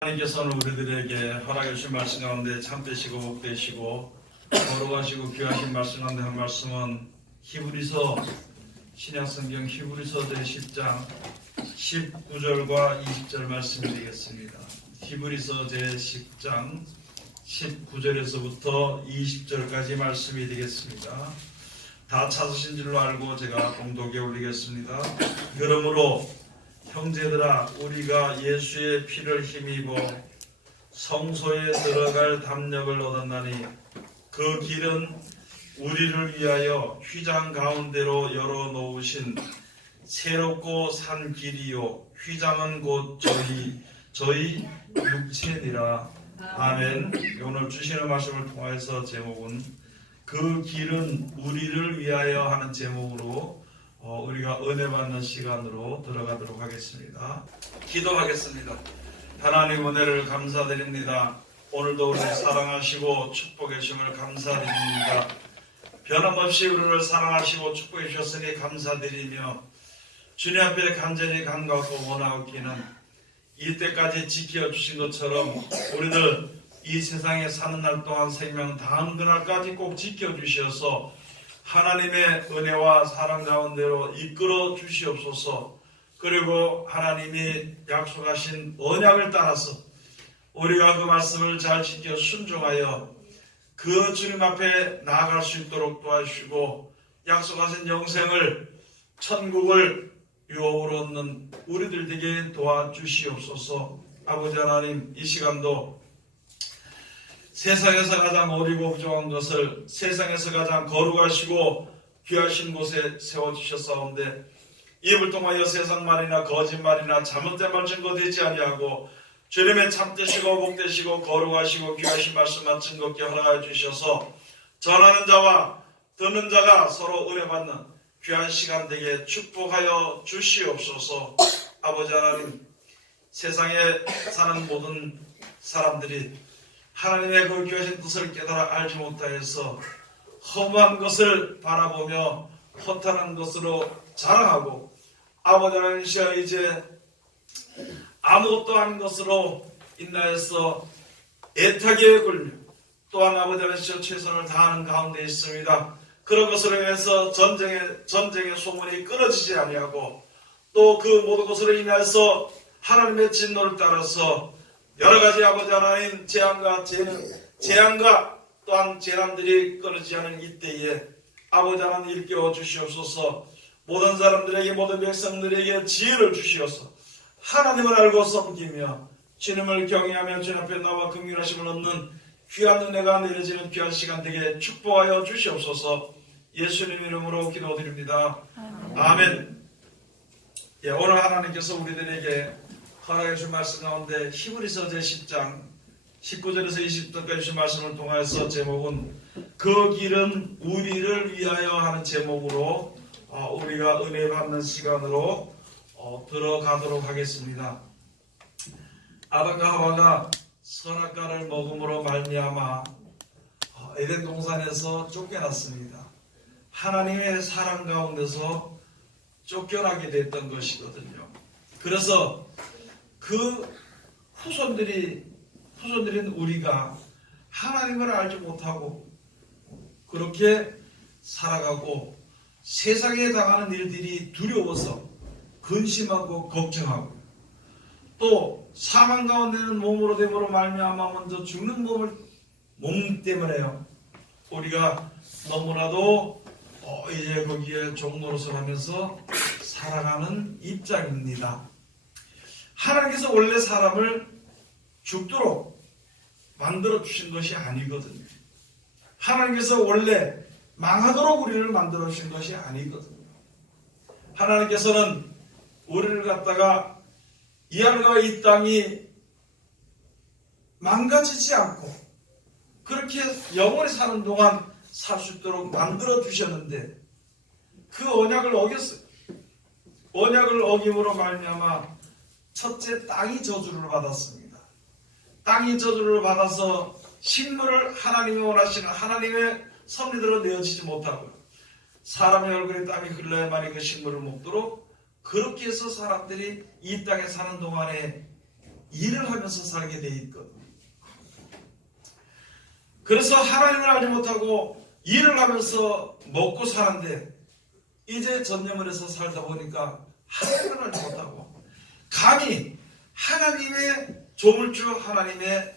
하나님께서는 우리들에게 허락해 주신 말씀 가운데 참되시고 복되시고 거룩하시고 귀하신 말씀 가운데 한 말씀은 히브리서 신약성경 히브리서 제10장 19절과 20절 말씀이 되겠습니다. 히브리서 제10장 19절에서부터 20절까지 말씀이 되겠습니다. 다 찾으신 줄로 알고 제가 봉독에 올리겠습니다. 그러므로 형제들아, 우리가 예수의 피를 힘입어 성소에 들어갈 담력을 얻었나니 그 길은 우리를 위하여 휘장 가운데로 열어놓으신 새롭고 산 길이요 휘장은 곧 저희 육체니라. 아멘. 오늘 주시는 말씀을 통해서 제목은 그 길은 우리를 위하여 하는 제목으로 우리가 은혜 받는 시간으로 들어가도록 하겠습니다. 기도하겠습니다. 하나님 은혜를 감사드립니다. 오늘도 우리를 사랑하시고 축복해 주심을 감사드립니다. 변함없이 우리를 사랑하시고 축복해 주셨으니 감사드리며 주님 앞에 간절히 간구하고 원하옵기는 이때까지 지켜주신 것처럼 우리들 이 세상에 사는 날 동안 생명 다음 그날까지 꼭 지켜주셔서 하나님의 은혜와 사랑 가운데로 이끌어 주시옵소서. 그리고 하나님이 약속하신 언약을 따라서 우리가 그 말씀을 잘 지켜 순종하여 그 주님 앞에 나아갈 수 있도록 도와주시고 약속하신 영생을 천국을 유업으로 얻는 우리들 되게 도와주시옵소서. 아버지 하나님, 이 시간도 세상에서 가장 어리고 부족한 것을 세상에서 가장 거룩하시고 귀하신 곳에 세워주셨사온데 입을 통하여 세상 말이나 거짓말이나 잘못된 말 증거되지 아니하고 주님의 참되시고 복되시고 거룩하시고 귀하신 말씀만 증거케 허락하여 주셔서 전하는 자와 듣는 자가 서로 은혜받는 귀한 시간 되게 축복하여 주시옵소서. 아버지 하나님, 세상에 사는 모든 사람들이 하나님의 그 귀하신 뜻을 깨달아 알지 못하여서 허무한 것을 바라보며 허탄한 것으로 자랑하고 아버지 하나님 시여 이제 아무것도 아닌 것으로 인하여서 애타게 굴며 또한 아버지 하나님 시여 최선을 다하는 가운데 있습니다. 그런 것으로 인해서 전쟁의 소문이 끊어지지 아니하고 또 그 모든 것으로 인하여서 하나님의 진노를 따라서 여러가지 아버지 하나님 재앙과 또한 재난들이 끊어지지 않은 이때에 아버지 하나님 일깨워 주시옵소서. 모든 사람들에게 모든 백성들에게 지혜를 주시옵소서. 하나님을 알고 섬기며 주님을 경외하며 주님 앞에 나와 긍휼하심을 얻는 귀한 은혜가 내려지는 귀한 시간 되게 축복하여 주시옵소서. 예수님 이름으로 기도드립니다. 아멘. 예, 오늘 하나님께서 우리들에게 허락해 주신 말씀 가운데 히브리서 제10장 19절에서 20절까지 주신 말씀을 통해서 제목은 그 길은 우리를 위하여 하는 제목으로 우리가 은혜 받는 시간으로 들어가도록 하겠습니다. 아담과 하와가 선악과를 먹음으로 말미암아 에덴 동산에서 쫓겨났습니다. 하나님의 사랑 가운데서 쫓겨나게 됐던 것이거든요. 그래서 그 후손들인 우리가 하나님을 알지 못하고 그렇게 살아가고 세상에 당하는 일들이 두려워서 근심하고 걱정하고 또 사망 가운데는 몸으로 됨으로 말미암아 먼저 죽는 몸 때문에요. 우리가 너무나도 이제 거기에 종노릇을 하면서 살아가는 입장입니다. 하나님께서 원래 사람을 죽도록 만들어 주신 것이 아니거든요. 하나님께서 원래 망하도록 우리를 만들어 주신 것이 아니거든요. 하나님께서는 우리를 갖다가 이 하늘과 이 땅이 망가지지 않고 그렇게 영원히 사는 동안 살 수 있도록 만들어 주셨는데 그 언약을 어겼어요. 언약을 어김으로 말미암아 첫째 땅이 저주를 받았습니다. 땅이 저주를 받아서 식물을 하나님이 원하시는 하나님의 섭리대로 내어지지 못하고 사람의 얼굴에 땀이 흘러야만이 그 식물을 먹도록 그렇게 해서 사람들이 이 땅에 사는 동안에 일을 하면서 살게 돼 있거든. 그래서 하나님을 알지 못하고 일을 하면서 먹고 사는데 이제 전념을 해서 살다 보니까 하나님을 알지 못하고 감히 하나님의 조물주 하나님의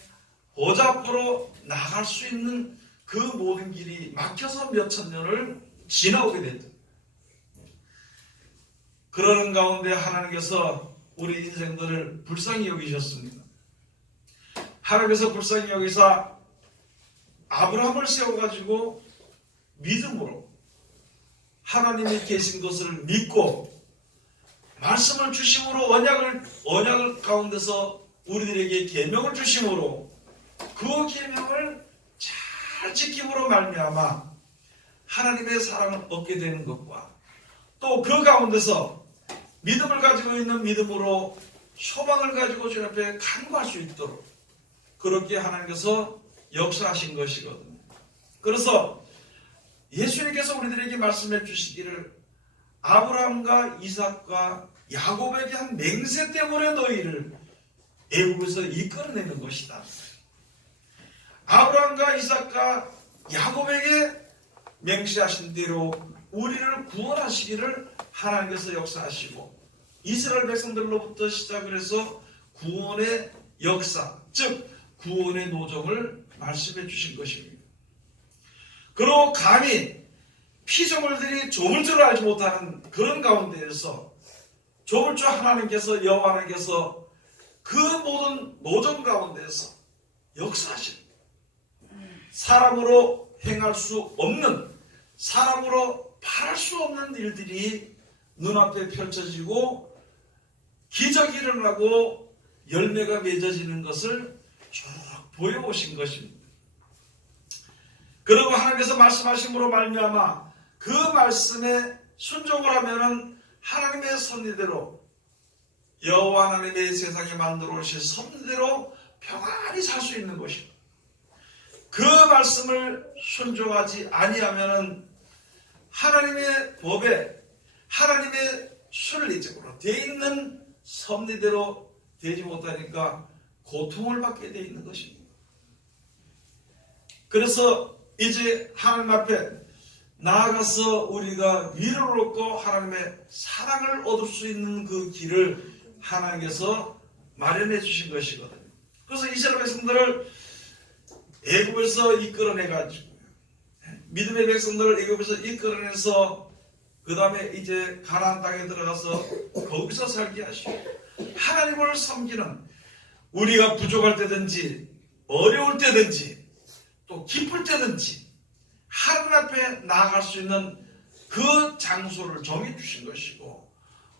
보좌 앞으로 나갈 수 있는 그 모든 길이 막혀서 몇천 년을 지나오게 됐다. 그러는 가운데 하나님께서 우리 인생들을 불쌍히 여기셨습니다. 하나님께서 불쌍히 여기사 아브라함을 세워가지고 믿음으로 하나님이 계신 것을 믿고 말씀을 주심으로 언약을 가운데서 우리들에게 계명을 주심으로 그 계명을 잘 지킴으로 말미암아 하나님의 사랑을 얻게 되는 것과 또 그 가운데서 믿음을 가지고 있는 믿음으로 소망을 가지고 주님 앞에 간구할 수 있도록 그렇게 하나님께서 역사하신 것이거든요. 그래서 예수님께서 우리들에게 말씀해 주시기를 아브라함과 이삭과 야곱에게 한 맹세 때문에 너희를 애굽에서 이끌어내는 것이다. 아브라함과 이삭과 야곱에게 맹세하신 대로 우리를 구원하시기를 하나님께서 역사하시고 이스라엘 백성들로부터 시작을 해서 구원의 역사, 즉 구원의 노정을 말씀해 주신 것입니다. 그리고 감히 피조물들이 조물주를 알지 못하는 그런 가운데에서 조물주 하나님께서 여호와 하나님께서 그 모든 노정 가운데에서 역사하신 사람으로 행할 수 없는 사람으로 바랄 수 없는 일들이 눈앞에 펼쳐지고 기적이 일어나고 열매가 맺어지는 것을 쭉 보여오신 것입니다. 그리고 하나님께서 말씀하심으로 말미암아 그 말씀에 순종을 하면은 하나님의 섭리대로 여호와 하나님의 세상에 만들어 오신 섭리대로 평안히 살 수 있는 것입니다. 그 말씀을 순종하지 아니하면은 하나님의 법에 하나님의 순리적으로 되어 있는 섭리대로 되지 못하니까 고통을 받게 되어 있는 것입니다. 그래서 이제 하나님 앞에 나아가서 우리가 위로를 얻고 하나님의 사랑을 얻을 수 있는 그 길을 하나님께서 마련해 주신 것이거든요. 그래서 이스라엘 백성들을 애굽에서 이끌어내가지고 믿음의 백성들을 애굽에서 이끌어내서 그 다음에 이제 가나안 땅에 들어가서 거기서 살게 하시고 하나님을 섬기는 우리가 부족할 때든지 어려울 때든지 또 기쁠 때든지 하나님 앞에 나아갈 수 있는 그 장소를 정해주신 것이고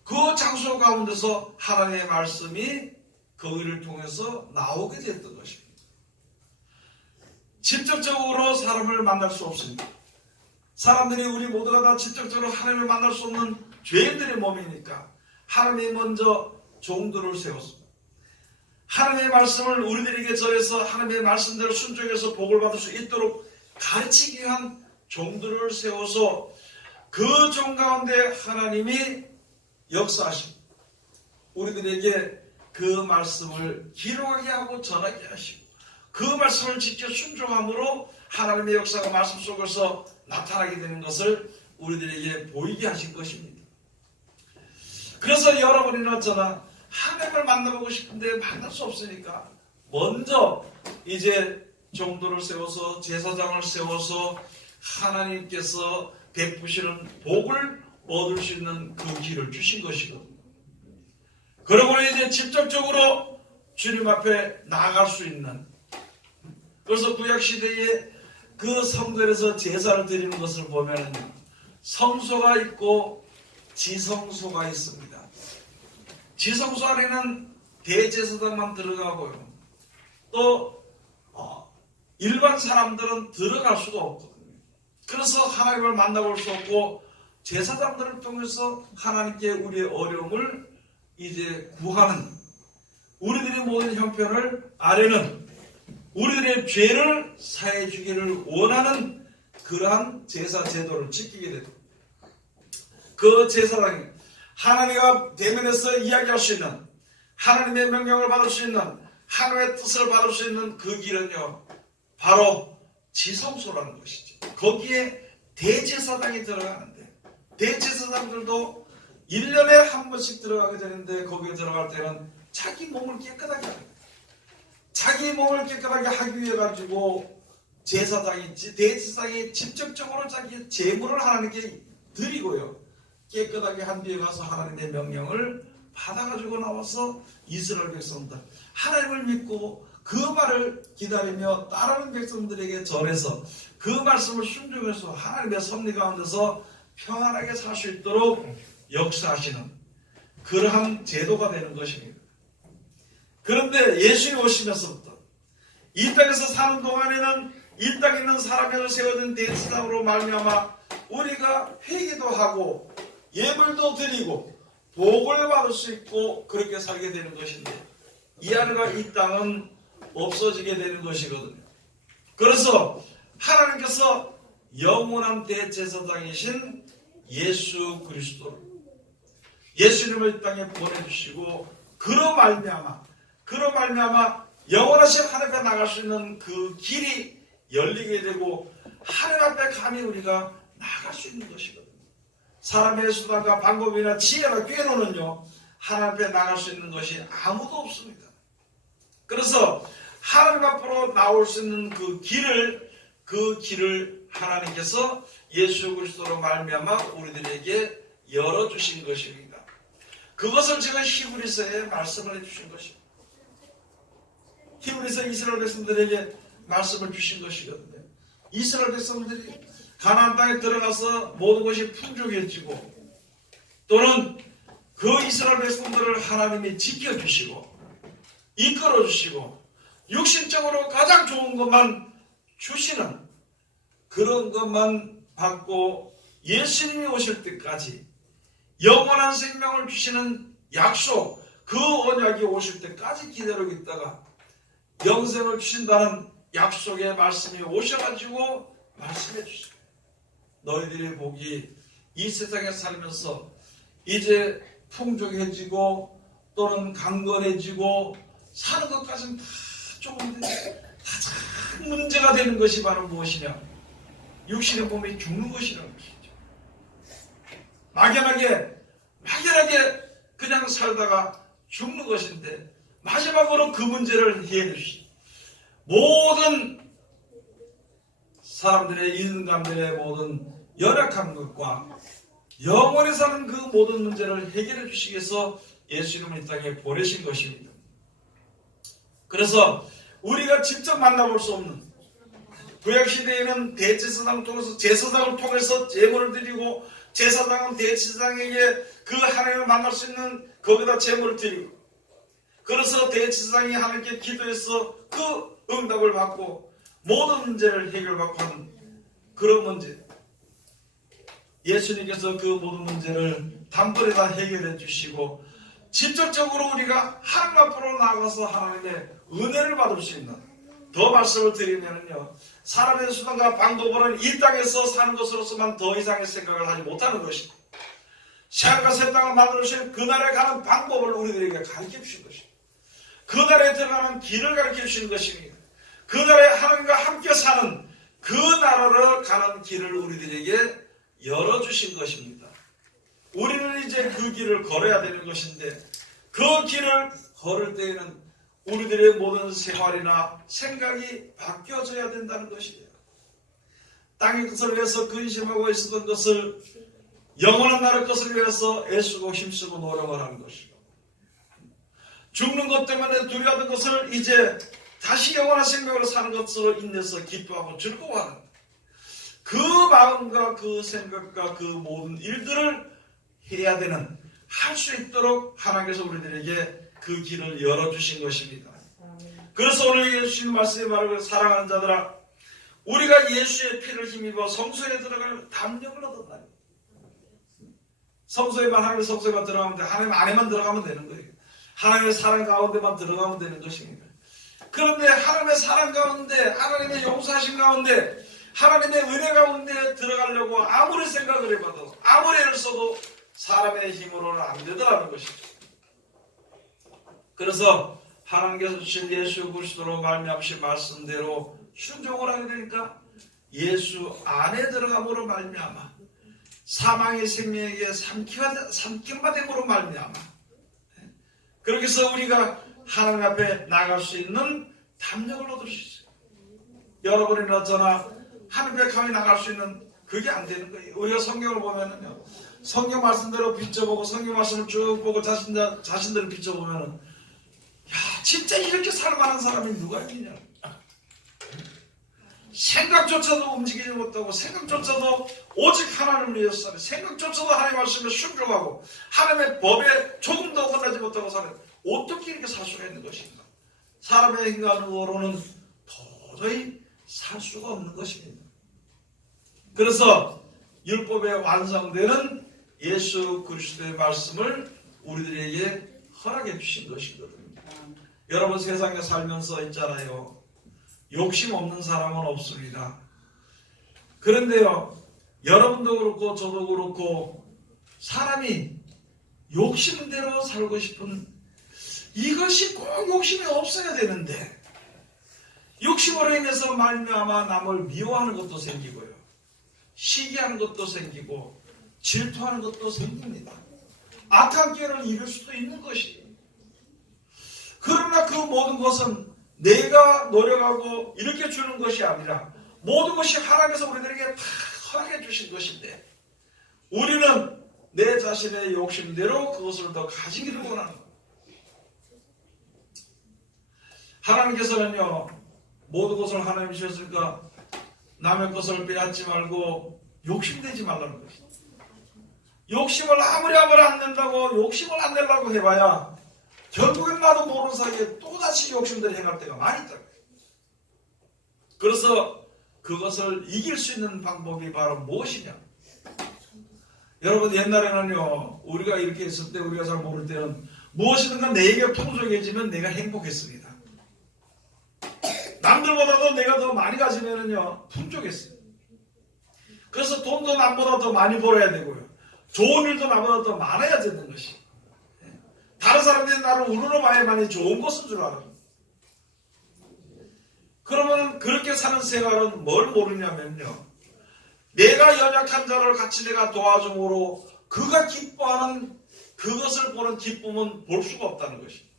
그 장소 가운데서 하나님의 말씀이 거기를 통해서 나오게 됐던 것입니다. 직접적으로 사람을 만날 수 없습니다. 사람들이 우리 모두가 다 직접적으로 하나님을 만날 수 없는 죄인들의 몸이니까 하나님이 먼저 종들을 세웠습니다. 하나님의 말씀을 우리들에게 전해서 하나님의 말씀대로 순종해서 복을 받을 수 있도록 가르치기 위한 종들을 세워서 그 종 가운데 하나님이 역사하시고 우리들에게 그 말씀을 기록하게 하고 전하게 하시고 그 말씀을 지켜 순종함으로 하나님의 역사가 말씀 속에서 나타나게 되는 것을 우리들에게 보이게 하신 것입니다. 그래서 여러분이나 저나 하나님을 만나보고 싶은데 만날 수 없으니까 먼저 이제 종도를 세워서 제사장을 세워서 하나님께서 베푸시는 복을 얻을 수 있는 그 길을 주신 것이거든요. 그러고 이제 직접적으로 주님 앞에 나아갈 수 있는, 그래서 구약시대에 그 성전에서 제사를 드리는 것을 보면 성소가 있고 지성소가 있습니다. 지성소 안에는 대제사장만 들어가고요. 또 일반 사람들은 들어갈 수가 없거든요. 그래서 하나님을 만나볼 수 없고 제사장들을 통해서 하나님께 우리의 어려움을 이제 구하는, 우리들의 모든 형편을 아뢰는, 우리들의 죄를 사해 주기를 원하는 그러한 제사 제도를 지키게 됩니다. 그 제사장이 하나님과 대면해서 이야기할 수 있는, 하나님의 명령을 받을 수 있는, 하나님의 뜻을 받을 수 있는 그 길은요, 바로 지성소라는 것이죠. 거기에 대제사장이 들어가는데, 대제사장들도 1년에 한 번씩 들어가게 되는데, 거기에 들어갈 때는 자기 몸을 깨끗하게 합니다. 자기 몸을 깨끗하게 하기 위해 가지고 대제사장이 직접적으로 자기 제물을 하나님께 드리고요, 깨끗하게 한 뒤에 가서 하나님의 명령을 받아가지고 나와서 이스라엘 백성들, 하나님을 믿고 그 말을 기다리며 따르는 백성들에게 전해서 그 말씀을 순종해서 하나님의 섭리 가운데서 평안하게 살 수 있도록 역사하시는 그러한 제도가 되는 것입니다. 그런데 예수님이 오시면서부터 이 땅에서 사는 동안에는 이 땅에 있는 사람에서 세워진 대제사장으로 말미암아 우리가 회개도 하고 예물도 드리고 복을 받을 수 있고 그렇게 살게 되는 것인데, 이 안과 이 땅은 없어지게 되는 것이거든요. 그래서 하나님께서 영원한 대제사장이신 예수 그리스도를, 예수님을 이 땅에 보내주시고 그로 말미암아 영원하신 하나님 앞에 나갈 수 있는 그 길이 열리게 되고 하나님 앞에 감히 우리가 나갈 수 있는 것이거든요. 사람의 수단과 방법이나 지혜나 꾀로는요, 하나님 앞에 나갈 수 있는 것이 아무도 없습니다. 그래서 하나님 앞으로 나올 수 있는 그 길을 하나님께서 예수 그리스도로 말미암아 우리들에게 열어주신 것입니다. 그것을 지금 히브리서에 말씀을 해주신 것입니다. 히브리서 이스라엘 백성들에게 말씀을 주신 것이거든요. 이스라엘 백성들이 가나안 땅에 들어가서 모든 것이 풍족해지고, 또는 그 이스라엘 백성들을 하나님이 지켜주시고 이끌어주시고 육신적으로 가장 좋은 것만 주시는, 그런 것만 받고 예수님이 오실 때까지 영원한 생명을 주시는 약속, 그 언약이 오실 때까지 기다리고 있다가 영생을 주신다는 약속의 말씀이 오셔가지고 말씀해 주시고, 너희들의 복이 이 세상에 살면서 이제 풍족해지고 또는 강건해지고 사는 것까지는 다 좋은데 가장 문제가 되는 것이 바로 무엇이냐? 육신의 몸이 죽는 것이라는 것이죠. 막연하게 그냥 살다가 죽는 것인데, 마지막으로 그 문제를 해결해 주시죠. 모든 사람들의, 인간들의 모든 연약한 것과 영원히 사는 그 모든 문제를 해결해 주시기 위해서 예수님을 이 땅에 보내신 것입니다. 그래서 우리가 직접 만나볼 수 없는, 구약시대에는 대제사장을 통해서, 제사장을 통해서 제물을 드리고, 제사장은 대제사장에게 그 하나님을 만날 수 있는 거기다 제물을 드리고, 그래서 대제사장이 하나님께 기도해서 그 응답을 받고 모든 문제를 해결받고 하는 그런 문제, 예수님께서 그 모든 문제를 단번에 다 해결해 주시고 직접적으로 우리가 하나님 앞으로 나가서 하나님의 은혜를 받을 수 있는, 더 말씀을 드리면요, 사람의 수단과 방법으로는 이 땅에서 사는 것으로서만 더 이상의 생각을 하지 못하는 것이고, 새하늘과 새 땅을 만들어주신 그날에 가는 방법을 우리들에게 가르쳐 주신 것입니다. 그날에 들어가는 길을 가르쳐 주신 것입니다. 그날에 하나님과 함께 사는 그 나라로 가는 길을 우리들에게 열어주신 것입니다. 우리는 이제 그 길을 걸어야 되는 것인데, 그 길을 걸을 때에는 우리들의 모든 생활이나 생각이 바뀌어져야 된다는 것이에요. 땅의 것을 위해서 근심하고 있었던 것을 영원한 나라 것을 위해서 애쓰고 힘쓰고 노력을 하는 것이고, 죽는 것 때문에 두려워하던 것을 이제 다시 영원한 생명으로 사는 것으로 인해서 기뻐하고 즐거워하는, 그 마음과 그 생각과 그 모든 일들을 해야 되는, 할 수 있도록 하나님께서 우리들에게 그 길을 열어주신 것입니다. 그래서 오늘 예수님 말씀에 말하고, 사랑하는 자들아, 우리가 예수의 피를 힘입어 성소에 들어갈 담력을 얻었나니. 성소에만, 하나님의 성소에만 들어가면 돼. 하나님 안에만 들어가면 되는 거예요. 하나님의 사랑 가운데만 들어가면 되는 것입니다. 그런데 하나님의 사랑 가운데, 하나님의 용서하심 가운데, 하나님의 은혜 가운데 들어가려고 아무리 생각을 해봐도, 아무리 애를 써도 사람의 힘으로는 안 되더라는 것이죠. 그래서 하나님께서 주신 예수 그리스도로 말미암으신 말씀대로 순종을 하게 되니까 예수 안에 들어감으로 말미암아 사망의 생명에게 삼킴바 됨으로 말미암아 그렇게 해서 우리가 하나님 앞에 나갈 수 있는 담력을 얻을 수 있어요. 여러분이나 저나 하나님 앞에 감히 나갈 수 있는 그게 안 되는 거예요. 우리가 성경을 보면은요, 성경 말씀대로 비춰보고 성경 말씀을 쭉 보고 자신들을 비춰보면은 야, 진짜 이렇게 살만한 사람이 누가 있느냐. 생각조차도 움직이지 못하고 생각조차도 오직 하나님을 위해서 살아요. 생각조차도 하나님 말씀에 순종하고 하나님의 법에 조금 더 어긋나지 못하고 살아요. 어떻게 이렇게 살 수가 있는 것인가. 사람의 인간으로는 도저히 살 수가 없는 것입니다. 그래서 율법에 완성되는 예수 그리스도의 말씀을 우리들에게 허락해 주신 것이거든요. 여러분 세상에 살면서 있잖아요. 욕심 없는 사람은 없습니다. 그런데요, 여러분도 그렇고 저도 그렇고 사람이 욕심대로 살고 싶은 이것이 꼭 욕심이 없어야 되는데 욕심으로 인해서 말미암아 남을 미워하는 것도 생기고요. 시기하는 것도 생기고 질투하는 것도 생깁니다. 악한 기회를 잃을 수도 있는 것이에요. 그러나 그 모든 것은 내가 노력하고 이렇게 주는 것이 아니라 모든 것이 하나님께서 우리들에게 다 허락해 주신 것인데 우리는 내 자신의 욕심대로 그것을 더 가지기를 원하는 거예요. 하나님께서는요, 모든 것을 하나님이 주셨으니까 남의 것을 빼앗지 말고 욕심내지 말라는 것이죠. 욕심을 아무리 안 낸다고 욕심을 안 내려고 해봐야 결국엔 나도 모르는 사이에 또다시 욕심대로 행할 때가 많이 있다. 그래서 그것을 이길 수 있는 방법이 바로 무엇이냐. 여러분 옛날에는요, 우리가 이렇게 있을 때 우리가 잘 모를 때는 무엇이든가 내게 풍족해지면 내가 행복했습니다. 남들보다도 내가 더 많이 가지면은요 풍족했어요. 그래서 돈도 남보다 더 많이 벌어야 되고요. 좋은 일도 나보다 더 많아야 되는 것이. 다른 사람들이 나를 우러러봐야만이 좋은 것인 줄 알아요. 그러면 그렇게 사는 생활은 뭘 모르냐면요. 내가 연약한 자를 같이 내가 도와줌으로 그가 기뻐하는 그것을 보는 기쁨은 볼 수가 없다는 것입니다.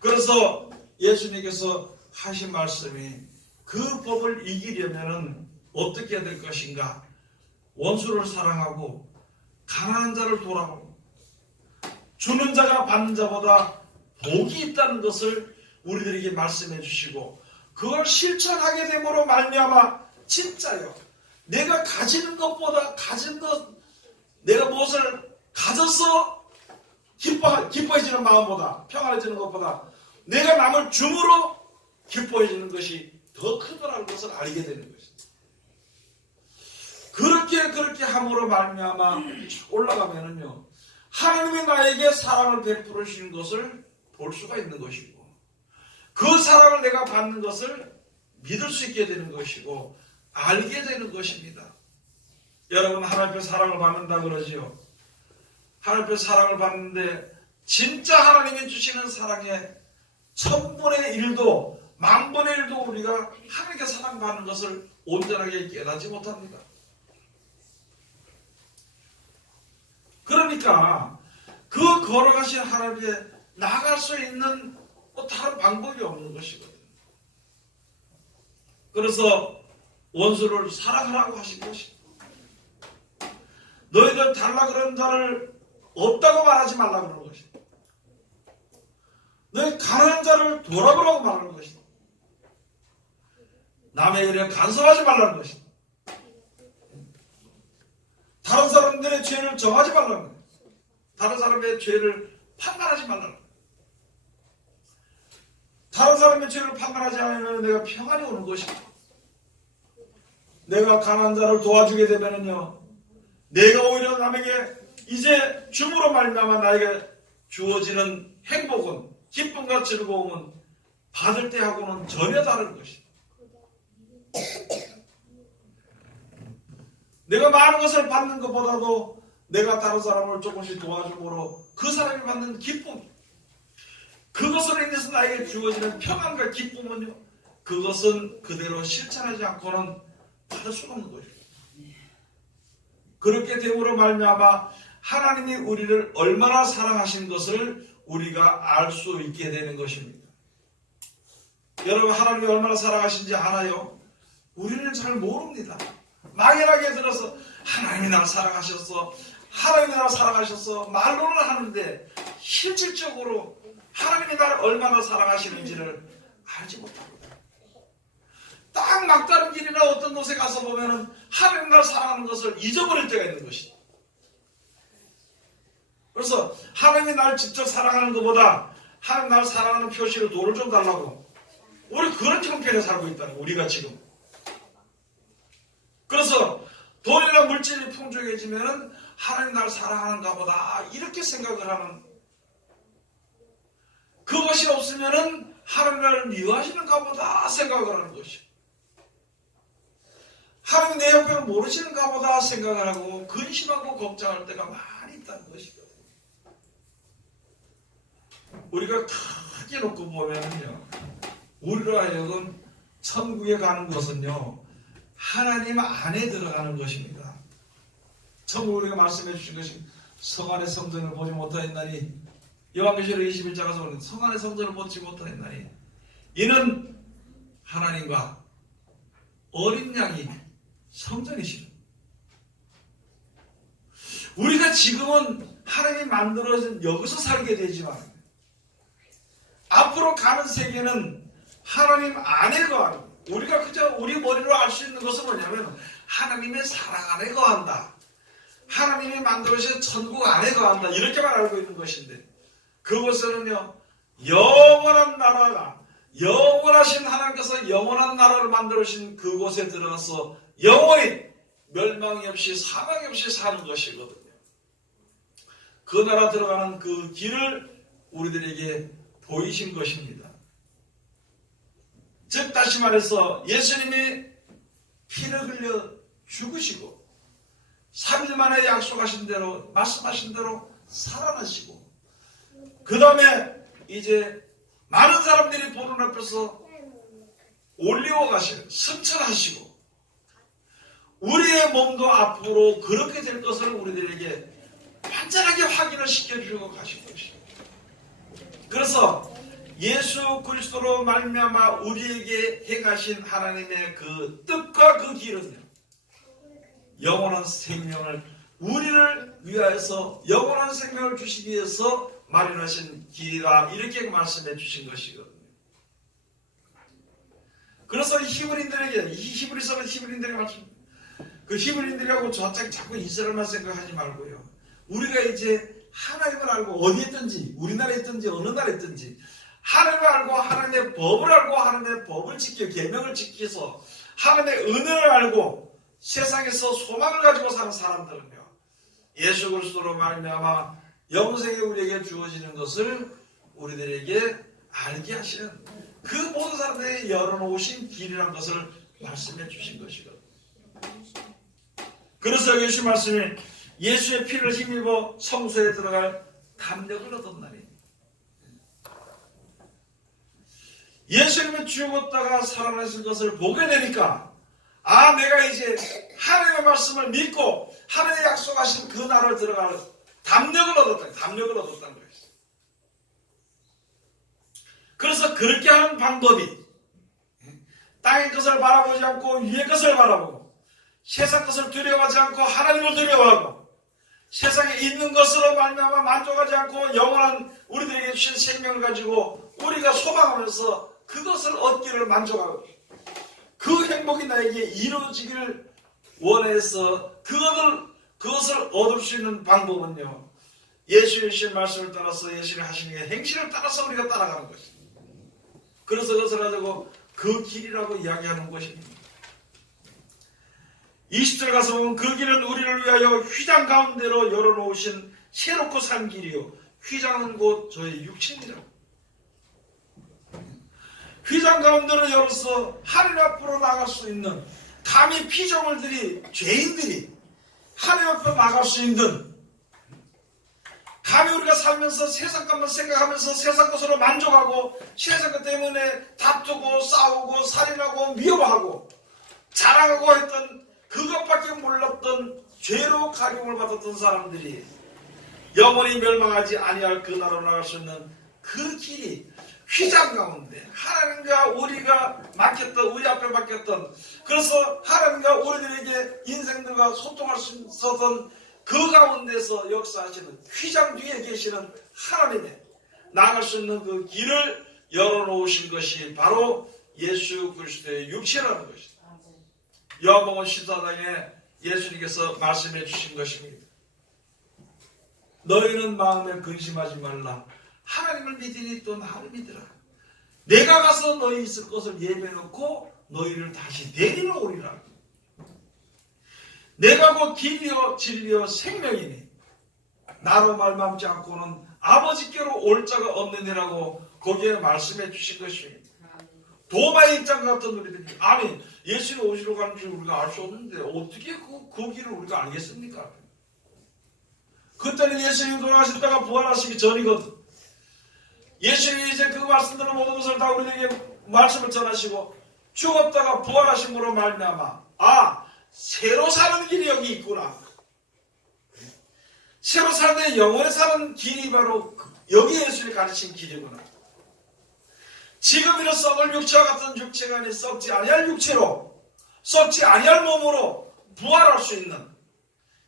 그래서 예수님께서 하신 말씀이 그 법을 이기려면 어떻게 해야 될 것인가. 원수를 사랑하고 가난한 자를 돌아보고 주는 자가 받는 자보다 복이 있다는 것을 우리들에게 말씀해 주시고 그걸 실천하게 됨으로 말미암아 진짜요. 내가 가지는 것보다 가진 것 내가 무엇을 가져서 기뻐해지는 마음보다 평안해지는 것보다 내가 남을 줌으로 기뻐해지는 것이 더 크더라는 것을 알게 되는 것입니다. 그렇게 함으로 말미암아 올라가면은요 하나님이 나에게 사랑을 베풀어 주시는 것을 볼 수가 있는 것이고 그 사랑을 내가 받는 것을 믿을 수 있게 되는 것이고 알게 되는 것입니다. 여러분 하나님 앞에 사랑을 받는다 그러지요. 하나님 앞에 사랑을 받는데 진짜 하나님이 주시는 사랑의 1000분의 1도 만분의 1도 우리가 하나님께 사랑받는 것을 온전하게 깨닫지 못합니다. 그러니까 그 걸어가신 하나님께 나아갈 수 있는 다른 방법이 없는 것이거든요. 그래서 원수를 사랑하라고 하신 것입니다. 너희들 달라 그런 자를 없다고 말하지 말라 그러는 것입니다. 너희 가난한 자를 돌아보라고 말하는 것입니다. 남의 일에 간섭하지 말라는 것입니다. 다른 사람들의 죄를 정하지 말라는 거예요. 다른 사람의 죄를 판단하지 말라는 거예요. 다른 사람의 죄를 판단하지 않으면 내가 평안이 오는 것입니다. 내가 가난한 자를 도와주게 되면은요, 내가 오히려 남에게 이제 줌으로 말미암아 나에게 주어지는 행복은 기쁨과 즐거움은 받을 때하고는 전혀 다른 것입니다. 내가 많은 것을 받는 것보다도 내가 다른 사람을 조금씩 도와줌으로 그 사람이 받는 기쁨 그것으로 인해서 나에게 주어지는 평안과 기쁨은요, 그것은 그대로 실천하지 않고는 받을 수가 없는 것입니다. 그렇게 됨으로 말미암아 하나님이 우리를 얼마나 사랑하신 것을 우리가 알 수 있게 되는 것입니다. 여러분, 하나님이 얼마나 사랑하신지 알아요? 우리는 잘 모릅니다. 막연하게 들어서 하나님이 나를 사랑하셨어, 하나님이 나를 사랑하셨어 말로는 하는데 실질적으로 하나님이 나를 얼마나 사랑하시는지를 알지 못합니다. 딱 막다른 길이나 어떤 곳에 가서 보면은 하나님 나를 사랑하는 것을 잊어버릴 때가 있는 것이죠. 그래서 하나님이 나를 직접 사랑하는 것보다 하나님 나를 사랑하는 표시로 돈을 좀 달라고, 우리 그런 형편에 살고 있다는 거예요, 우리가 지금. 그래서 돈이나 물질이 풍족해지면은 하나님 나를 사랑하는가 보다 이렇게 생각을 하는, 그것이 없으면은 하나님 나를 미워하시는가 보다 생각을 하는 것이요. 하나님 내 형편을 모르시는가 보다 생각을 하고 근심하고 걱정할 때가 많이 있다는 것이거든요. 우리가 크게 놓고 보면은요, 우리로 하여금 천국에 가는 것은요, 하나님 안에 들어가는 것입니다. 천국에 말씀해 주신 것이 성 안의 성전을 보지 못하였나니, 요한계시록 21장 가서 보면 성 안의 성전을 보지 못하였나니 이는 하나님과 어린 양이 성전이시라. 우리가 지금은 하나님이 만들어진 여기서 살게 되지만 앞으로 가는 세계는 하나님 안에 거하는, 우리가 그저 우리 머리로 알 수 있는 것은 뭐냐면 하나님의 사랑 안에 거한다, 하나님이 만들어주신 천국 안에 거한다, 이렇게만 알고 있는 것인데, 그곳에는요 영원한 나라가, 영원하신 하나님께서 영원한 나라를 만들어주신 그곳에 들어가서 영원히 멸망이 없이 사망이 없이 사는 것이거든요. 그 나라 들어가는 그 길을 우리들에게 보이신 것입니다. 즉 다시 말해서 예수님이 피를 흘려 죽으시고 3일 만에 약속하신 대로, 말씀하신 대로 살아나시고, 그 다음에 이제 많은 사람들이 보는 앞에서 올리워 가시고 승천하시고, 우리의 몸도 앞으로 그렇게 될 것을 우리들에게 완전하게 확인을 시켜주고 가신 것입니다. 그래서 예수 그리스도로 말미암아 우리에게 행하신 하나님의 그 뜻과 그 길은요, 영원한 생명을, 우리를 위하여서 영원한 생명을 주시기 위해서 마련하신 길이다, 이렇게 말씀해 주신 것이거든요. 그래서 히브리인들에게, 이 히브리서는 히브리인들에게 말씀, 그 히브리인들하고 자꾸 이스라엘만 생각하지 말고요, 우리가 이제 하나님을 알고 어디에 있든지, 우리나라에 있든지 어느 나라에 있든지 하나님을 알고 하나님의 법을 알고 하나님의 법을 지켜 계명을 지켜서 하나님의 은혜를 알고 세상에서 소망을 가지고 사는 사람들은요, 예수 그리스도로 말미암아 영생이 우리에게 주어지는 것을 우리들에게 알게 하시는 그 모든 사람들에게 열어놓으신 길이라는 것을 말씀해 주신 것이거든요. 그래서 예수 말씀이 예수의 피를 힘입어 성소에 들어갈 담력을 얻었나니, 예수님이 죽었다가 살아나신 것을 보게 되니까, 아, 내가 이제 하나님의 말씀을 믿고 하나님의 약속하신 그 나라를 들어갈 담력을 얻었다는 거예요. 그래서 그렇게 하는 방법이, 땅의 것을 바라보지 않고 위의 것을 바라보고, 세상 것을 두려워하지 않고 하나님을 두려워하고, 세상에 있는 것으로 말미암아 만족하지 않고 영원한 우리들에게 주신 생명을 가지고 우리가 소망하면서 그것을 얻기를 만족하고, 그 행복이 나에게 이루어지기를 원해서 그것을 얻을 수 있는 방법은요, 예수의 말씀을 따라서 예수님이 하시는 행실을 따라서 우리가 따라가는 것입니다. 그래서 그것을 가지고 그 길이라고 이야기하는 것입니다. 20절 가서 보면 그 길은 우리를 위하여 휘장 가운데로 열어놓으신 새롭고 산 길이요, 휘장은 곧 저의 육신이라. 휘장 가운데로 열어서 하늘 앞으로 나갈 수 있는, 감히 피조물들이, 죄인들이 하늘 앞으로 나갈 수 있는, 감히 우리가 살면서 세상 것만 생각하면서 세상 것으로 만족하고 세상 것 때문에 다투고 싸우고 살인하고 미워하고 자랑하고 했던 그것밖에 몰랐던 죄로 가림을 받았던 사람들이 영원히 멸망하지 아니할 그 나라로 나갈 수 있는 그 길이 휘장 가운데 하나님과 우리가 맡겼던 우리 앞에 맡겼던 그래서 하나님과 우리들에게 인생들과 소통할 수 있었던 그 가운데서 역사하시는 휘장 뒤에 계시는 하나님의 나갈 수 있는 그 길을 열어놓으신 것이 바로 예수 그리스도의 육체라는 것입니다. 요한복음 14장에 예수님께서 말씀해 주신 것입니다. 너희는 마음에 근심하지 말라. 하나님을 믿으니 또 나를 믿으라. 내가 가서 너희 있을 것을 예배해놓고 너희를 다시 데리러 오리라. 내가 곧 길이요 진리요 생명이니 나로 말미암지 않고는 아버지께로 올 자가 없느니라고 거기에 말씀해 주신 것입니다. 도마의 입장과 같은 우리들이 아니 예수님 오시러 가는 줄 우리가 알 수 없는데 어떻게 그 길을 우리가 알겠습니까? 그때는 예수님 돌아가셨다가 부활하시기 전이거든. 예수님이 이제 그 말씀들은 모든 것을 다 우리에게 말씀을 전하시고 죽었다가 부활하심으로 말미암아 새로 사는 길이 여기 있구나. 새로 사는 영원히 사는 길이 바로 여기 예수님이 가르친 길이구나. 지금 이런 썩을 육체와 같은 육체가 아닌 썩지 아니할 육체로 썩지 아니할 몸으로 부활할 수 있는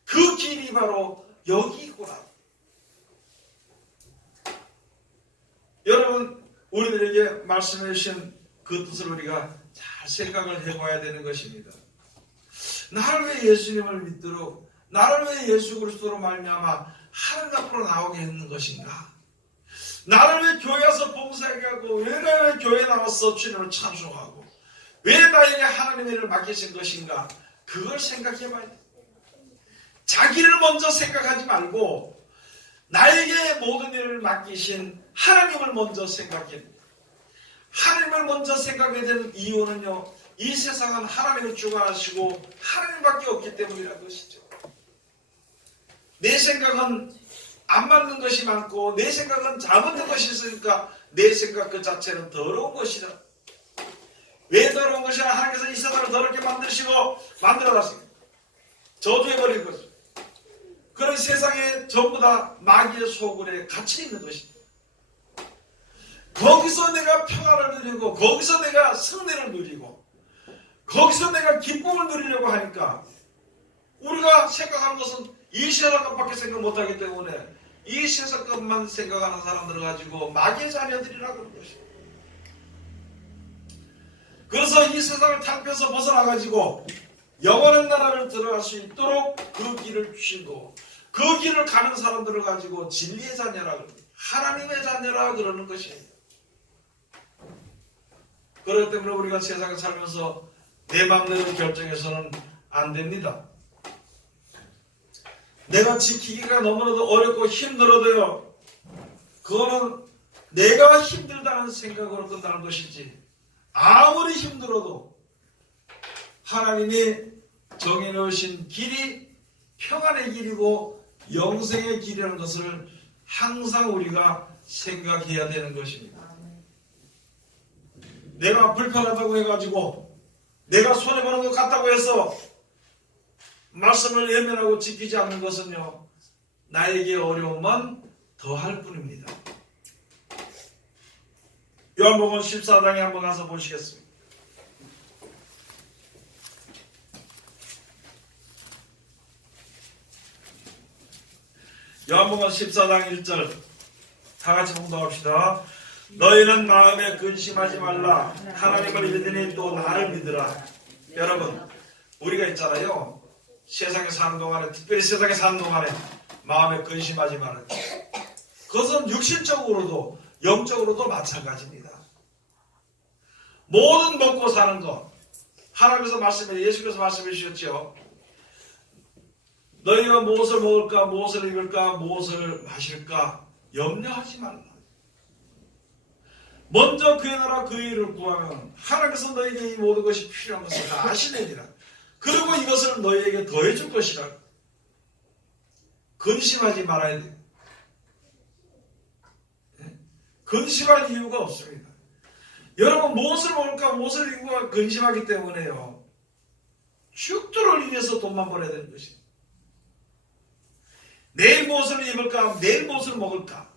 그 길이 바로 여기구나. 여러분 우리들에게 말씀해 주신 그 뜻을 우리가 잘 생각을 해봐야 되는 것입니다. 나를 왜 예수님을 믿도록 나를 왜 예수 그리스도로 말미암아 하나님 앞으로 나오게 했는 것인가? 나를 왜 교회 와서 봉사하게 하고 왜 교회 나와서 주님을 찬송하고 왜 나에게 하나님의 일을 맡기신 것인가? 그걸 생각해 봐야 돼. 자기를 먼저 생각하지 말고 나에게 모든 일을 맡기신 하나님을 먼저 생각해. 하나님을 먼저 생각해야 되는 이유는요, 이 세상은 하나님을 주관하시고 하나님밖에 없기 때문이라는 것이죠. 내 생각은 안 맞는 것이 많고 내 생각은 잘못된 것이 있으니까 내 생각 그 자체는 더러운 것이다. 왜 더러운 것이냐? 하나님께서 이 세상을 더럽게 만드시고 만들어놨습니다. 저주해버린 거죠. 그런 세상에 전부 다 마귀의 소굴에 갇혀 있는 것입니다. 거기서 내가 평안을 누리고 거기서 내가 승리를 누리고 거기서 내가 기쁨을 누리려고 하니까 우리가 생각하는 것은 이 세상 것밖에 생각 못하기 때문에 이 세상 것만 생각하는 사람들을 가지고 마귀의 자녀들이라고 그러는 것입니다. 그래서 이 세상을 탈피해서 벗어나가지고 영원한 나라를 들어갈 수 있도록 그 길을 주신 거고 그 길을 가는 사람들을 가지고 진리의 자녀라 그럽니다. 하나님의 자녀라 그러는 것입니다. 그렇기 때문에 우리가 세상에 살면서 내 마음대로 결정해서는 안 됩니다. 내가 지키기가 너무나도 어렵고 힘들어도요, 그거는 내가 힘들다는 생각으로 끝나는 것이지 아무리 힘들어도 하나님이 정해놓으신 길이 평안의 길이고 영생의 길이라는 것을 항상 우리가 생각해야 되는 것입니다. 내가 불편하다고 해가지고 내가 손해보는 것 같다고 해서 말씀을 외면하고 지키지 않는 것은요, 나에게 어려움만 더할 뿐입니다. 요한복음 14장에 한번 가서 보시겠습니다. 요한복음 14장 1절 다 같이 봉독합시다. 너희는 마음에 근심하지 말라. 하나님을 믿으니 또 나를 믿으라. 여러분, 우리가 있잖아요. 세상에 사는 동안에, 특별히 세상에 사는 동안에 마음에 근심하지 말아요. 그것은 육신적으로도 영적으로도 마찬가지입니다. 모든 먹고 사는 것, 하나님께서 예수께서 말씀해 주셨죠. 너희가 무엇을 먹을까, 무엇을 입을까, 무엇을 마실까 염려하지 말라. 먼저 그의 나라 그 일을 구하면 하나님께서 너희에게 이 모든 것이 필요한 것을 다 아시느니라. 그리고 이것을 너희에게 더해줄 것이라. 근심하지 말아야 돼. 근심할 이유가 없습니다. 여러분 무엇을 먹을까 무엇을 입을까 근심하기 때문에요. 죽도록 인해서 돈만 벌어야 되는 것입니다. 내일 무엇을 입을까 내일 무엇을 먹을까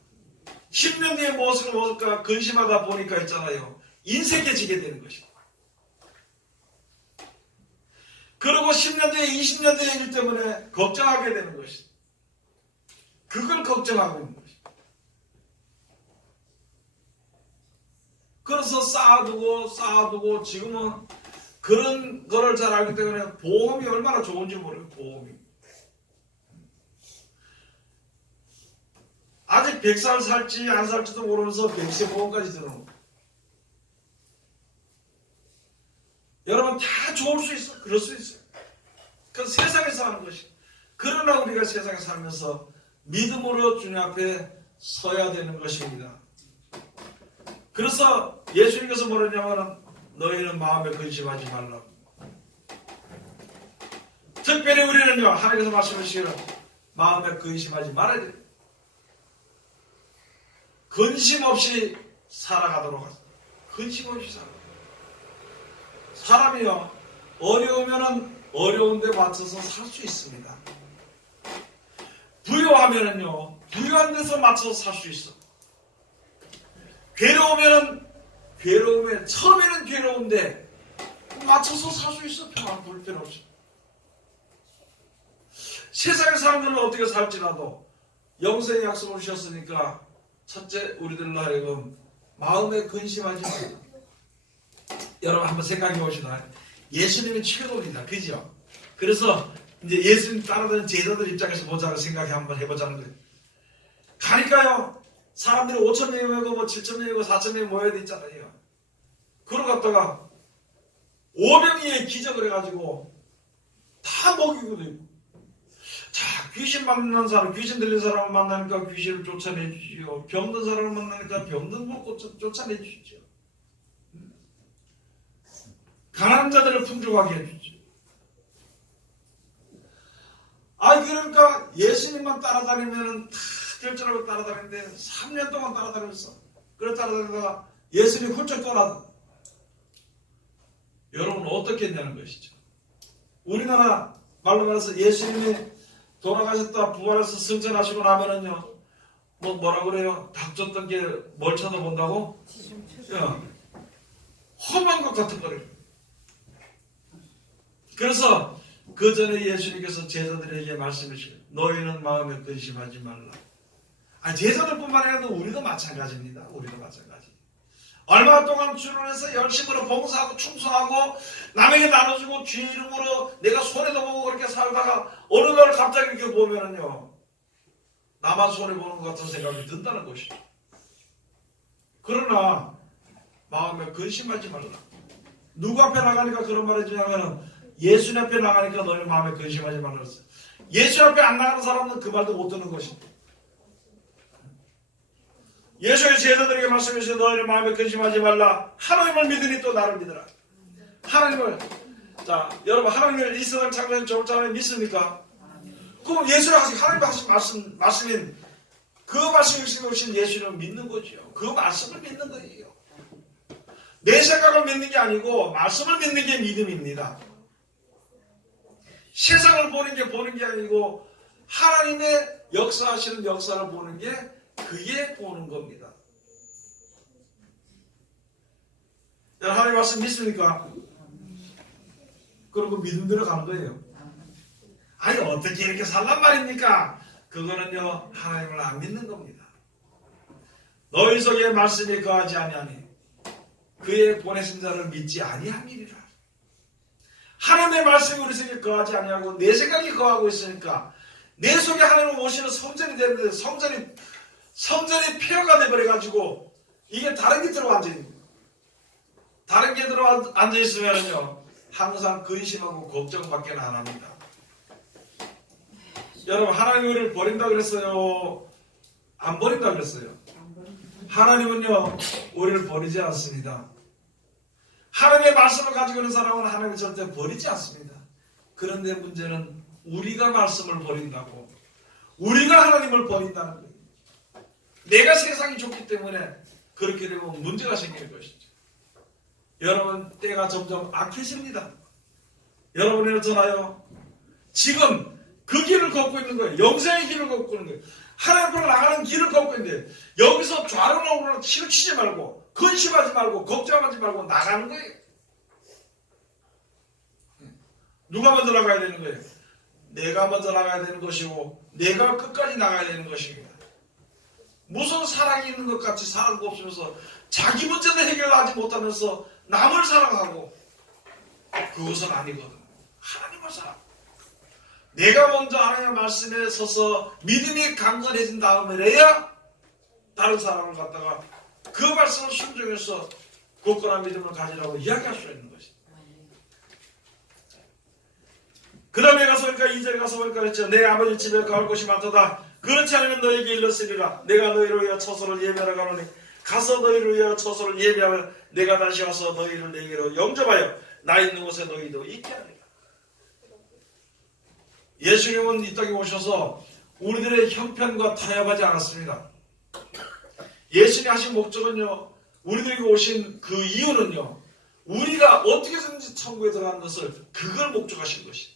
10년 뒤에 무엇을 먹을까 근심하다 보니까 있잖아요. 인색해지게 되는 것입니다. 그리고 10년 뒤에 20년 뒤에 일 때문에 걱정하게 되는 것입니다. 그걸 걱정하고 있는 것입니다. 그래서 쌓아두고 지금은 그런 거를 잘 알기 때문에 보험이 얼마나 좋은지 모르겠어요. 보험이. 아직 100살 살지 안 살지도 모르면서 100세 보험까지 들어오는 거예요. 여러분 다 좋을 수 있어. 그럴 수 있어요. 그건 세상에서 하는 것이. 그러나 우리가 세상에 살면서 믿음으로 주님 앞에 서야 되는 것입니다. 그래서 예수님께서 뭐랬냐면 너희는 마음에 근심하지 말라. 특별히 우리는요 하나님께서 말씀하시기를 마음에 근심하지 말아야 돼요. 근심 없이 살아가도록 하세요. 근심 없이 살아가도록. 사람이요 어려우면은 어려운데 맞춰서 살 수 있습니다. 부유하면은요 부유한 데서 맞춰서 살 수 있어. 괴로우면은 괴로움에 처음에는 괴로운데 맞춰서 살 수 있어. 평안 불편 없이. 세상의 사람들은 어떻게 살지라도 영생의 약속을 주셨으니까 첫째 우리들로 하여금 마음에 근심하지 말라. 여러분 한번 생각해 보시다. 예수님이 최고입니다. 그죠? 그래서 이제 예수님 따라다니는 제자들 입장에서 보자고 생각해 한번 해보자는 거예요. 가니까요 사람들이 5,000명이 모이고 뭐 7,000명이고 4,000명이 모여야 되잖아요. 그러고 갔다가 500명의 기적을 해가지고 다 먹이고 있고. 자 귀신 만난 사람 귀신 들린 사람을 만나니까 귀신을 쫓아내주지요. 병든 사람을 만나니까 병든 걸 쫓아내주지요. 가난한 자들을 풍족하게 해주죠. 그러니까 예수님만 따라다니면 다 결절하고 따라다니는데 3년 동안 따라다녔어. 그래 따라다니다가 예수님 훌쩍 떠나다. 여러분 어떻게 했냐는 것이죠. 우리나라 말로 말해서 예수님이 돌아가셨다 부활해서 승천하시고 나면은요 뭐라 그래요? 닥쳤던 게 뭘 쳐다본다고? 험한 것 같은 거래요. 그래서 그 전에 예수님께서 제자들에게 말씀하시고 너희는 마음에 근심하지 말라. 제자들뿐만 아니라 우리도 마찬가지입니다. 우리도 마찬가지. 얼마 동안 주를 해서 열심으로 봉사하고 충성하고 남에게 나눠주고 주 이름으로 내가 손해도 보고 그렇게 살다가 어느 날 갑자기 이렇게 보면은요 나만 손해보는 것 같은 생각이 든다는 것이죠. 그러나 마음에 근심하지 말라. 누구 앞에 나가니까 그런 말 해주냐면은 예수 앞에 나가니까 너희 마음에 근심하지 말라 그랬어요. 예수 앞에 안 나가는 사람은 그 말도 못 듣는 것입니다. 예수의 제자들에게 말씀하시죠. 너희는 마음에 근심하지 말라. 하나님을 믿으니 또 나를 믿으라. 하나님을 여러분 하나님을 이 세상 창조한 저를 믿습니까? 그럼 예수를 하신 하나님 하신 말씀인 그 말씀을 오신 예수를 믿는 거죠. 그 말씀을 믿는 거예요. 내 생각을 믿는 게 아니고 말씀을 믿는 게 믿음입니다. 세상을 보는 게 아니고 하나님의 역사하시는 역사를 보는 게 그게 보는 겁니다. 하나님 말씀 믿습니까? 그리고 믿음대로 가는 거예요. 어떻게 이렇게 살란 말입니까? 그거는요 하나님을 안 믿는 겁니다. 너희 속에 말씀이 거하지 아니하니 그의 보내신 자를 믿지 아니함이리라. 하나님의 말씀이 우리 속에 거하지 아니하고 내 생각이 거하고 있으니까 내 속에 하나님 오시는 성전이 되는데 성전이 폐허가 돼버려가지고 이게 다른 게 들어와 앉아있는 거예요. 다른 게 들어와 앉아있으면요 항상 근심하고 걱정밖에 안 합니다. 여러분 하나님이 우리를 버린다 그랬어요? 안 버린다 그랬어요? 하나님은요 우리를 버리지 않습니다. 하나님의 말씀을 가지고 있는 사람은 하나님을 절대 버리지 않습니다. 그런데 문제는 우리가 말씀을 버린다고 우리가 하나님을 버린다는 거예요. 내가 세상이 좋기 때문에 그렇게 되면 문제가 생기는 것이죠. 여러분 때가 점점 악해집니다. 여러분이 어쩌나요? 지금 그 길을 걷고 있는 거예요. 영생의 길을 걷고 있는 거예요. 하나님 앞으로 나가는 길을 걷고 있는데 여기서 좌로나 우로나 치우치지 말고 근심하지 말고 걱정하지 말고 나가는 거예요. 누가 먼저 나가야 되는 거예요? 내가 먼저 나가야 되는 것이고 내가 끝까지 나가야 되는 것입니다. 무슨 사랑이 있는 것 같이 사랑도 없으면서 자기 문제도 해결하지 못하면서 남을 사랑하고 그것은 아니거든. 하나님을 사랑. 내가 먼저 하나님의 말씀에 서서 믿음이 강건해진 다음에야 다른 사람을 갖다가 그 말씀을 순종해서 굳건한 믿음을 가지라고 이야기할 수 있는 것이. 그 다음에 가서 보니까 2절에 가서 보니까 그랬죠. 내 아버지 집에 갈 곳이 많도다. 그렇지 않으면 너에게 일렀으리라. 내가 너희를 위하여 처소를 예매하러 가노니 가서 너희를 위하여 처소를 예매하면 내가 다시 와서 너희를 내게로 영접하여 나 있는 곳에 너희도 있게 하리라. 예수님은 이 땅에 오셔서 우리들의 형편과 타협하지 않았습니다. 예수님이 하신 목적은요, 우리들에게 오신 그 이유는요, 우리가 어떻게든지 천국에 들어가는 것을 그걸 목적하신 것이.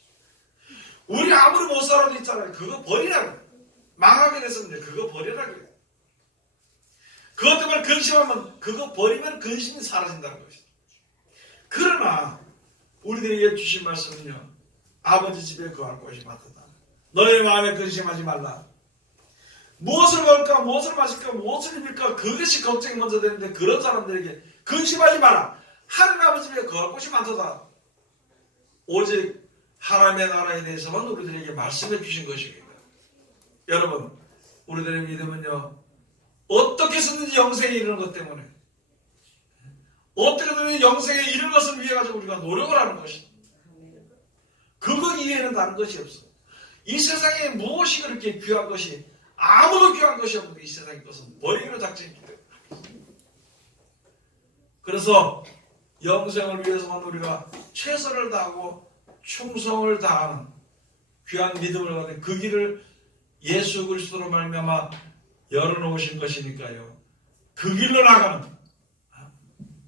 우리 아무리 못 살아도 있잖아요. 그거 버리라고. 망하게 됐었는데 그거 버리라 그래요. 그것 때문에 근심하면 그거 버리면 근심이 사라진다는 것이죠. 그러나 우리들에게 주신 말씀은요, 아버지 집에 거할 곳이 많도다. 너의 마음에 근심하지 말라. 무엇을 먹을까, 무엇을 마실까, 무엇을 입을까, 그것이 걱정이 먼저 되는데 그런 사람들에게 근심하지 마라. 하나님 아버지 집에 거할 곳이 많도다. 오직 하나님의 나라에 대해서만 우리들에게 말씀해 주신 것입니다. 여러분, 우리들의 믿음은요, 어떻게 해서든지 영생에 이르는 것 때문에, 어떻게든 영생에 이르는 것을 위해 가지고 우리가 노력을 하는 것입니다. 그거 이외에는 다른 것이 없어. 이 세상에 무엇이 그렇게 귀한 것이, 아무도 귀한 것이 없는데 이 세상의 것은 버리기로 작정했기 때문에. 그래서 영생을 위해서만 우리가 최선을 다하고 충성을 다하는 귀한 믿음을 가진 그 길을 예수 그리스도로 말미암아 열어놓으신 것이니까요. 그 길로 나가는,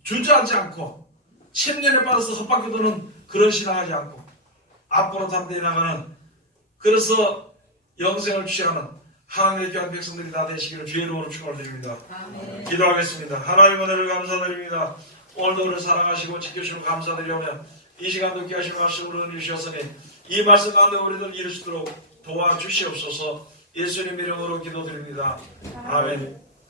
주저하지 않고 10년에 빠져서 헛바퀴 도는 그런 신앙하지 않고 앞으로 담대히 나가는, 그래서 영생을 취하는 하나님의 귀한 백성들이 다 되시기를 주의 이름으로 축원드립니다. 기도하겠습니다. 하나님 은혜를 감사드립니다. 오늘도 우리를 사랑하시고 지켜주시고 감사드리오며 이 시간도 귀하신 말씀으로 은혜 주셨으니 이 말씀 가운데 우리들 이룰 수 있도록 도와주시옵소서. 예수님 이름으로 기도드립니다. 아멘.